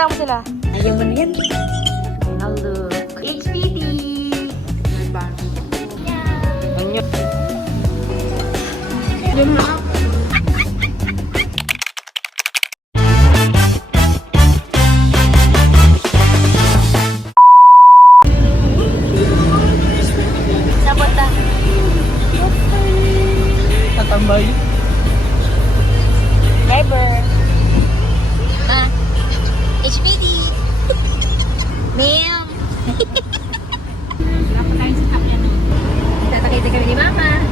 Pakita mo sila. Ayaw mo na yan. Final look. HPD! Anyo. Yun na. Sabot na. Tatambay. Never. HPD. Ma'am. Wala pa tayong sakap yan. Tatakita kami ni Mama.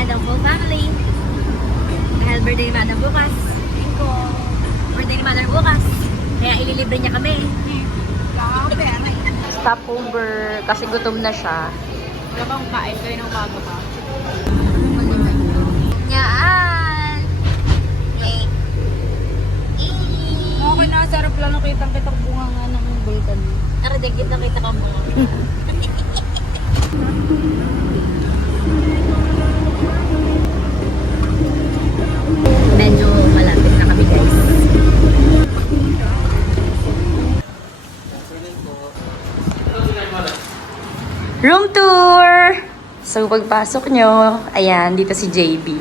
And ang full family. Dahil birthday ni Madam bukas. Birthday ni Mother bukas. Kaya ililibre niya kami. Stopover kasi gutom na siya. Wala bang kain kayo ng umaga pa? Yaan! Okay na, sarap lang nakitang-kitang bunga nga ng bulkan. Naradagit na kita ka mo. Medyo malapit na kami guys. Room tour! So pagpasok nyo, ayan, dito si JB.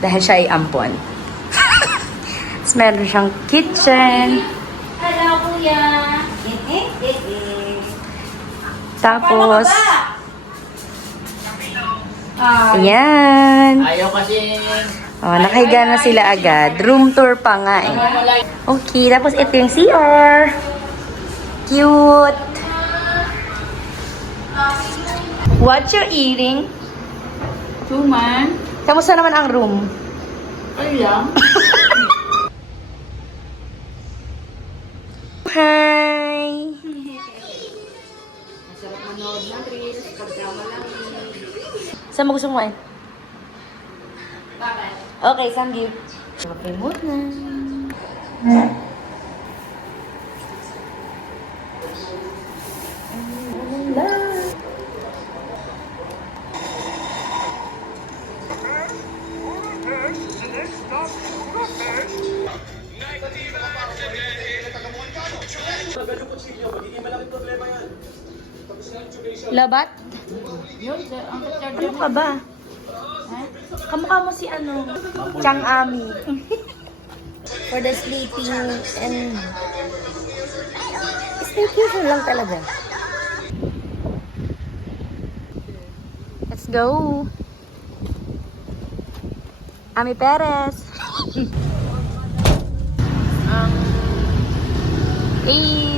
Dahil siya ay ampon. Tapos meron siyang kitchen. Hello, kuya! Tapos, ayan. Ayaw kasi. Oh, nakahiga na sila agad. Room tour pa nga eh. Okay, tapos ito yung CR. Cute. What you eating? Tuman? Kamusta naman ang room? Ano lang? Hi! Masarap manood ng reels, pagkama lang. Saan mo gusto mo kumain? Bakit? Okay, Samgi. Okay muna. Labat? Yun, ang charger Ano ka ba? Kamukha mo si ano? Chang Ami. For the sleeping and... Staycation lang talaga. Let's go! Ami Perez!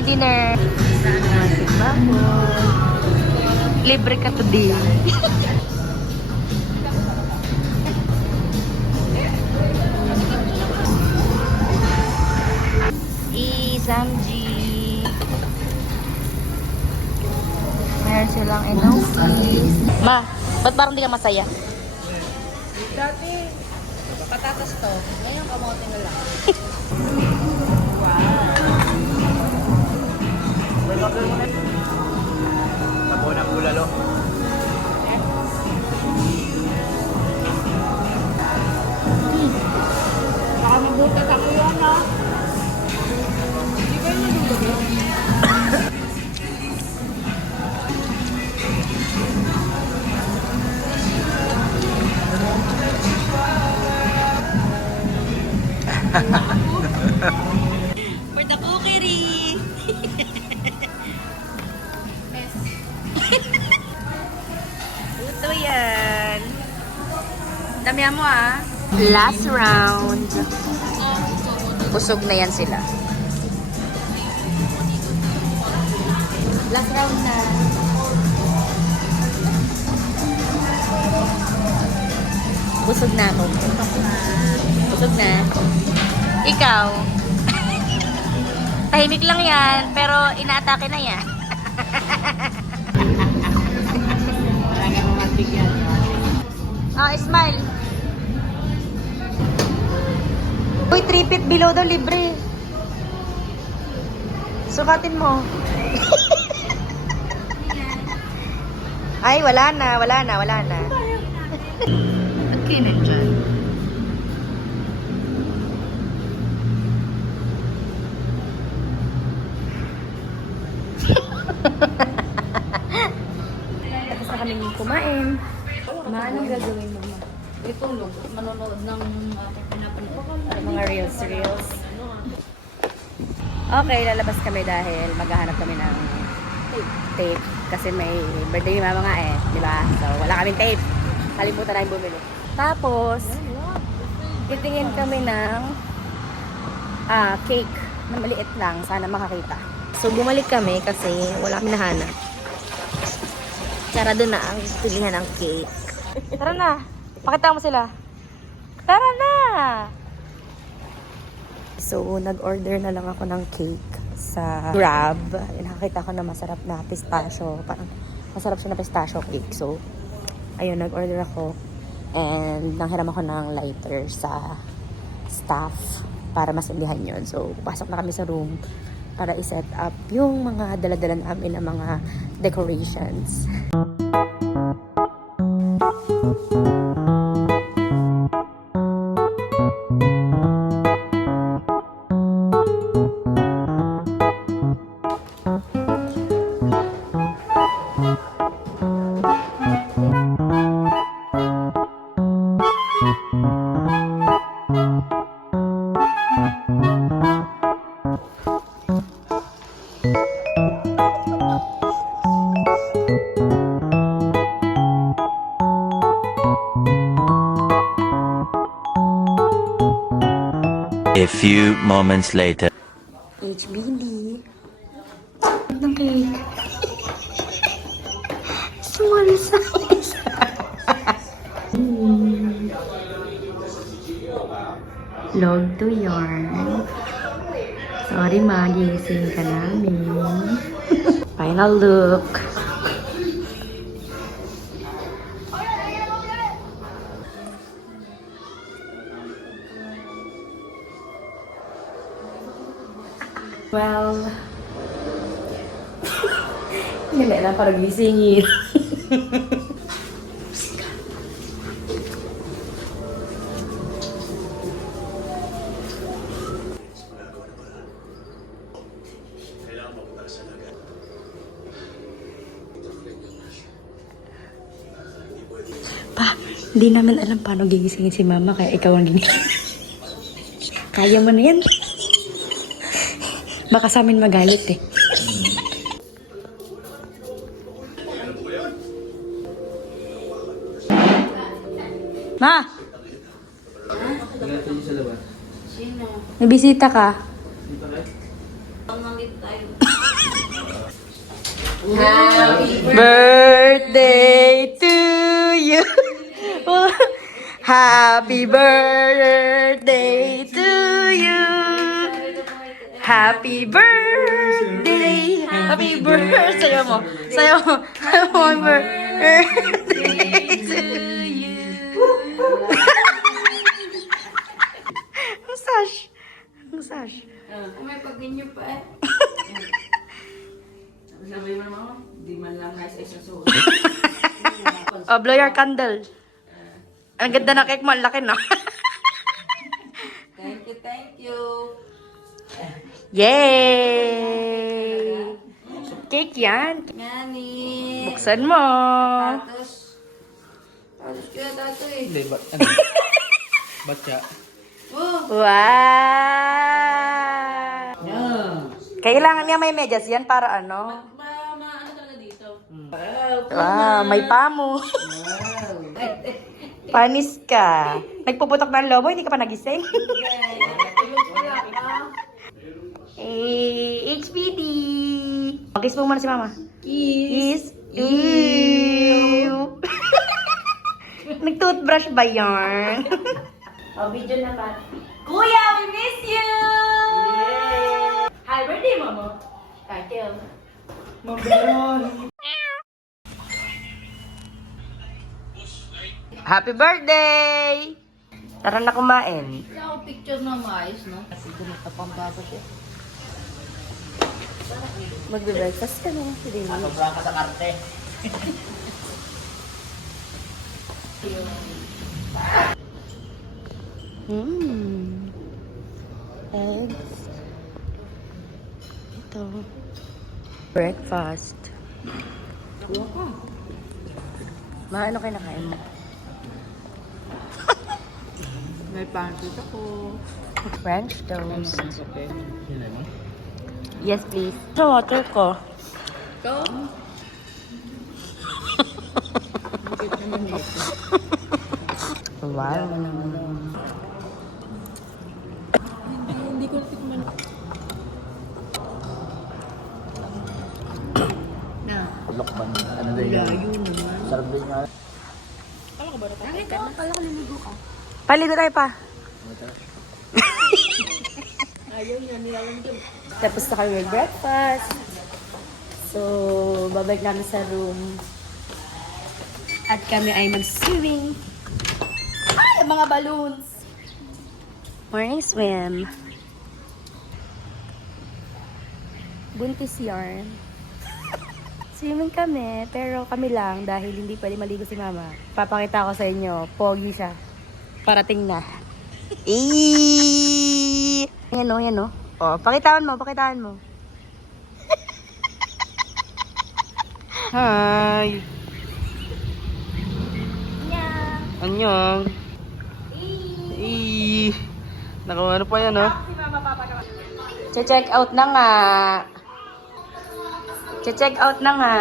Dinner! Libre ka today. Samji. Meron silang enoki. Ma, ba't parang di ka masaya? Dati, patatas to. Ngayon, kamote na lang. Tabo ng bulalo. Baka mabutas ako yun, no? Hindi kayo nalulog. For the cookery! Ito yan. Damihan mo ah. Last round. Busog na yan sila. Last round na. Busog na ako. Busog na. Ikaw? Tahimik lang yan, pero inaatake na yan. Wala nga romantic yan. Smile. Uy, 3 feet below daw, libre. Sukatin mo. Ay, wala na. Okay na dyan. Ma, anong gagawin mo, ma? Itulog. Manonood ng aking pinapanood. Mga reels. Okay, lalabas kami dahil maghahanap kami ng tape. Kasi may birthday ni mama nga eh, di ba? So, wala kaming tape. Kalimutan na yung bumili. Tapos, titingin kami ng cake na maliit lang. Sana makakita. So, bumalik kami kasi wala kami nahanap. Sarado na ang pilihan ng cake. Tara na. Pakita mo sila. Tara na! So, nag-order na lang ako ng cake sa Grab. Nakakita ko na masarap na pistachio. Parang masarap siya na pistachio cake. So, ayun, nag-order ako. And nanghiram ako ng lighter sa staff para masindihan yun. So, pasok na kami sa room para i-set up yung mga dala-dala namin na mga decorations. A few moments later. HBD. Ng cake. Small size. Log to yarn. Sorry, magising ka namin. Final look. Well, hindi lang para gisingin. Pa, hindi naman alam paano gigisingin si mama kaya ikaw ang gigising. Kaya mo na yan. Baka sa amin magalit eh. Ma! Sino? Nabisita ka? Pangangit tayo. Birthday to you! Happy birthday to you! Happy birthday! Happy birthday! Sayo mo! Sayo mo! Happy birthday to you! Massage! Massage! May pag-inyo pa eh. Sabi mo naman, di man lang nice ay susunod. Oh, blow your candle. Ang ganda ng cake mo, ang laki na. Thank you. Yay! Cake yan. Ngani. Buksan mo. Tatos. Tatos kaya tato eh. Hindi, ba? Ano? Ba't siya? Oh! Wow! Yeah. Kailangan niya may medyas yan para ano? Ano talaga dito? Wow, may pamo. Panis ka. Nagpuputok na ang lobo, hindi ka pa nagising. Tulog pala ka. HPD. Kiss mo muna si mama. Kiss. Ew. Nag-toothbrush ba yarn? Oh, video na ba? Kuya, we miss you! Happy birthday, mama. Thank you. Happy birthday! Tara na kumain. Wala ako picture na maayos, no? Kasi kumita pang babat eh. Magbe-breakfast ka na. Hindi mo. Sobra ka sa karte. Eggs. Ito. Breakfast. Ma, ano kayo nakain mo? May pancit ako. French toast. Okay. Sila mo? Yes, please. Sa water ko. Ito? Bakit naman ito? Wow. Hindi ko tikman. Na, Lokban. Ano din yun? layo naman. Sarap din nga. Paligo tayo pa. Ayaw niya, nilalang dyan. Tapos na kami breakfast. So, babalik namin sa room. At kami ay mag-swimming. Ay, mga balloons! Morning swim. Buntis yarn. Swimming kami, pero kami lang dahil hindi pwede maligo si mama. Papakita ko sa inyo, pogi siya. Parating na. Eeeeee! Yan o, yan o. O, pakitaan mo, pakitaan mo. Hi! Annyeong! Eeeeee! Naku, ano pa yan, oh? Check out na nga. Check out na nga.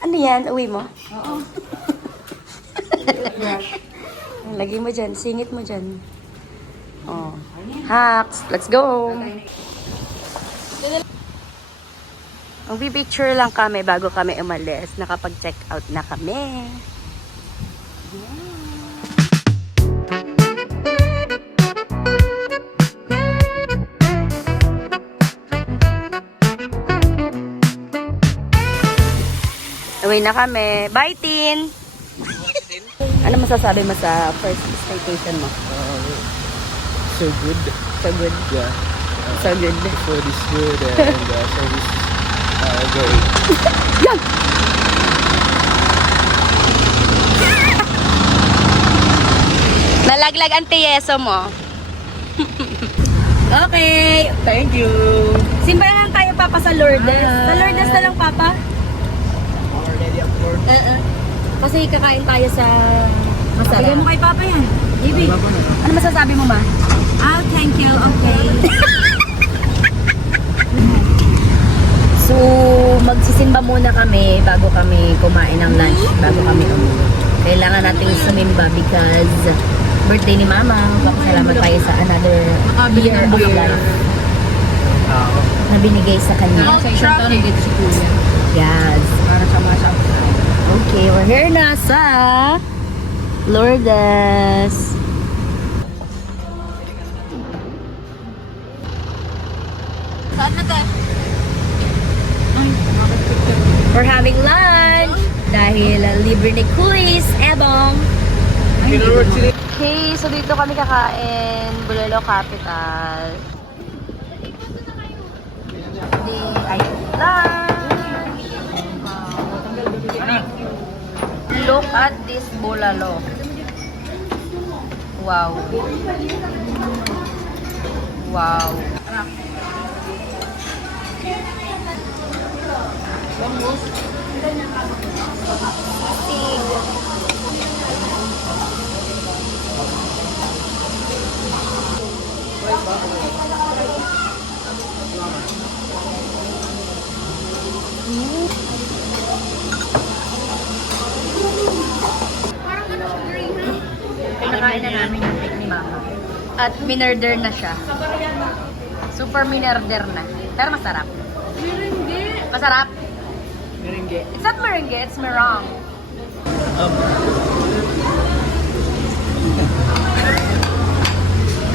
Ano yan? Uwi mo? Oo. Lagi mo dyan. Singit mo dyan. Oh. Hacks. Let's go. Mag-picture lang kami bago kami umalis. Nakapag-check out na kami. Uwi na kami. Bye, Tin! Ano masasabi mo sa first staycation mo? So good. So good. Yeah. So good. Food is good and service great. Yan! Nalaglag ang tiyeso mo. Okay. Thank you. Simbahan lang tayo, Papa, sa Lourdes. Sa Lourdes na lang, Papa. Already up for. Kasi kakain tayo sa masarap. Bigyan mo kay Papa yan. Ibi. Ano masasabi mo, Ma? Ah, thank you. Okay. So, magsisimba muna kami bago kami kumain ng lunch, bago kami umuwi. Kailangan nating sumimba because birthday ni Mama. Magpapasalamat tayo sa another Makabili year ng of beer. life na binigay sa kanya. Sa isang taon, nag-get si Kuya. Yes. Para sa mga subscribe. Okay, we're here na sa Lourdes. Saan na tayo? We're having lunch dahil libre ni Kulis, Ebong. Okay, so dito kami kakain, Bulelo Capital. Di, ayun lunch. Look at this bulalo. Wow. Wow. Pinakain na namin yung cake ni Mama. At minorder na siya. Super minorder na. Pero masarap. Masarap? Meringue. It's not meringue, it's meringue.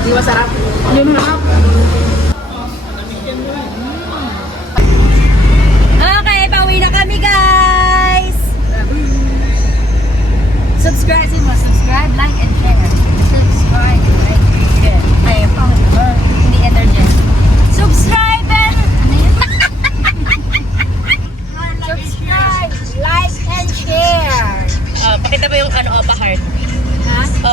Hindi masarap. Okay, pauwi na kami, guys! Subscribe, subscribe, like, and share. Subscribe, like, and share. Ay, hindi energy. Subscribe and... Subscribe, like, and share. Pakita mo yung ano, pa heart. Ha?